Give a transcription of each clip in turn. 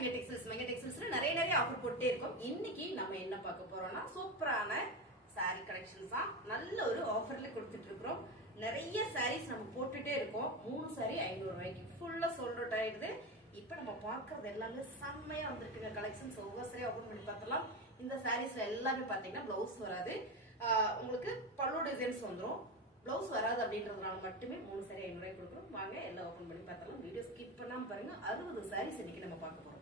Mega டெக்ஸ்டைல்ஸ்ல நிறைய offer போட்டே இருக்கும். இன்னைக்கு நம்ம என்ன பார்க்க போறோம்னா சூப்பரான சாரி கலெக்ஷன்ஸ் தான் நல்ல ஒரு ஆஃபர்ல கொடுத்துட்டு இருக்கோம். நிறைய சாரீஸ் நம்ம போட்டுட்டே இருக்கோம். 3 சாரி 500 ரூபாய்க்கு ஃபுல்லா சோல்ட் அவுட் ஆயிடுது. இப்போ நம்ம பார்க்கறது எல்லாமே செம்மையா வந்திருக்குங்க கலெக்ஷன்ஸ். ஒவ்வொரு சாரி ஓபன் பண்ணி பார்த்தலாம். இந்த சாரீஸ்ல எல்லாமே பாத்தீங்கன்னா பிளவுஸ் வராது, உங்களுக்கு பல்லு டிசைன்ஸ் வந்துடும். பிளவுஸ் வராது அப்படின்றதுனால மட்டுமே 3 சாரி 500 ரூபாய் கொடுக்குறோம். வாங்க எல்லாம் ஓபன் பண்ணி பார்த்தலாம். வீடியோ ஸ்கிப் பண்ணாம பாருங்க. 60 சாரீஸ் இன்னைக்கு நம்ம பார்க்க போறோம்.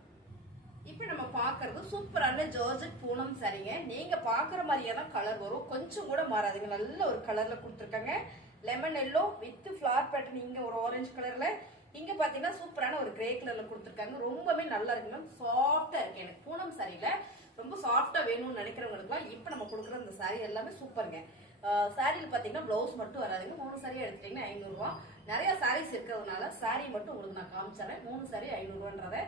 இப்ப நம்ம பாக்குறது சூப்பரான ஜார்ஜெட் பூனம் சாரிங்க. நீங்க பாக்குற மாதிரியே தான் கலர் வரும், கொஞ்சம் கூட மாறாதுங்க. நல்ல ஒரு கலர்ல கொடுத்துருக்காங்க. Lemon yellow with flower pattern, இங்க ஒரு ஆரஞ்சு கலர்ல, இங்க பாத்தீங்கன்னா சூப்பரான ஒரு கிரே கலர்ல கொடுத்துருக்காங்க. ரொம்பவே நல்லா இருக்கு மேம், சாஃப்டா இருக்கு. எனக்கு பூனம் சாரியில ரொம்ப சாஃப்டா வேணும்னு நினைக்கிறவங்களுக்கு இப்ப நம்ம கொடுக்குற இந்த சாரி எல்லாமே சூப்பருங்க. சாரியில பாத்தீங்கன்னா பிளவுஸ் மட்டும் வராதுங்க. 3 சாரியா எடுத்துட்டீங்கன்னா 500 ரூபா. நிறைய சாரீஸ் இருக்கிறதுனால சாரி மட்டும் உங்களுக்கு நான் காமிச்சறேன். 3 சாரி 500 ரூபான்றத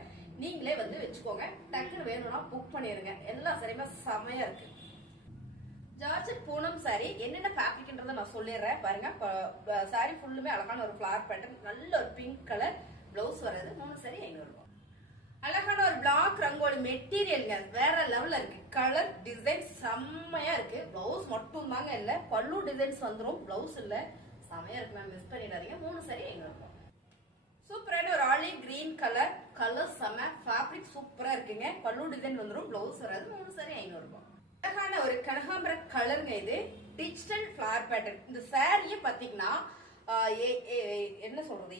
நீங்களே வந்து வச்சுக்கோங்க. டக்குன்னு வேணும்னா புக் பண்ணிருங்க. எல்லா சாரியுமே செமையா இருக்கு. ஜார்ஜெட் பூனம் சாரி என்னென்ன ஃபேப்ரிக்ன்றத நான் சொல்லிடுறேன் பாருங்க. சாரி ஃபுல்லுமே அழகான ஒரு ஃபிளவர் பேட்டர்ன், நல்ல ஒரு பிங்க் கலர், பிளவுஸ் வர்றது. 3 சாரி 500 ரூபாய். அழகான ஒரு பிளாக் ரங்கோலி மெட்டீரியல்ங்க, வேற லெவல்ல இருக்கு. கலர் டிசைன் செம்மையா இருக்கு. பிளவுஸ் மட்டும் தாங்க இல்ல, பல்லு டிசைன்ஸ் வந்துடும், பிளவுஸ் இல்ல. செம்மையா இருக்கு மேம், மிஸ் பண்ணிடாதீங்க. 3 சாரி 500 ரூபாய். சூப்பரான ஒரு ஆலிவ் கிரீன் கலர், கலர் செம, ஃபேப்ரிக் சூப்பரா இருக்குங்க. பல்லு டிசைன் வந்துடும், பிளவுஸ் வராது. 3 சாரி 500 ரூபாய். அழகான ஒரு கனகாம்பர கலருங்க, இது டிஜிட்டல் ஃபிளவர் பேட்டர்ன். இந்த சாரியே பாத்தீங்கன்னா என்ன சொல்றது,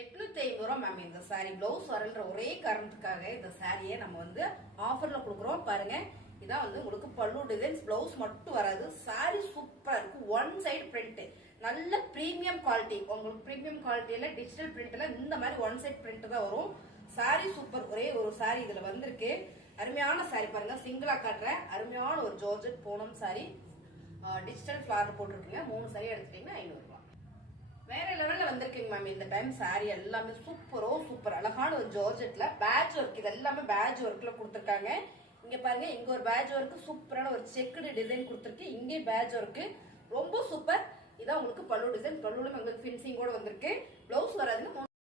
850 ரூபா மேம். இந்த சாரி பிளவுஸ் வரன்ற ஒரே காரணத்துக்காக இந்த சாரியை நம்ம வந்து ஆஃபர்ல கொடுக்குறோம் பாருங்க. இதான் வந்து உங்களுக்கு பல்லு டிசைன்ஸ், பிளவுஸ் மட்டும் வராது. சாரி சூப்பரா இருக்கு. ஒன் சைடு பிரிண்ட், நல்ல பிரீமியம் குவாலிட்டி. உங்களுக்கு பிரீமியம் குவாலிட்டியில டிஜிட்டல் பிரிண்ட்ல இந்த மாதிரி ஒன் சைடு பிரிண்ட் தான் வரும். Sorry super. ஒரே ஒரு சாரி இதுல வந்திருக்கு. அருமையான சாரி பாருங்க, சிங்கிளா காட்டுறேன். அருமையான ஒரு georgette Poonam sorry, digital flower போட்டிருக்கீங்க. 3 சாரி எடுத்துட்டீங்கன்னா 500 ரூபாய். வேற லெவல்ல வந்திருக்கீங்க மேம் இந்த டைம். சாரி எல்லாமே சூப்பரோ சூப்பர். அழகான ஒரு ஜார்ஜெட்ல பேட்ச் ஒர்க், இது எல்லாமே பேட்ச் ஒர்க்ல கொடுத்துருக்காங்க. இங்க பாருங்க, இங்க ஒரு பேட்ச் ஒர்க், சூப்பரான ஒரு செக்குடு டிசைன் கொடுத்துருக்கு. இங்கே பேட்ச் ஒர்க் ரொம்ப சூப்பர். இதான் உங்களுக்கு பல்லு டிசைன். பல்லுல உங்களுக்கு ஃபினிஷிங் கூட வந்திருக்கு. பிளவுஸ் வராதுன்னு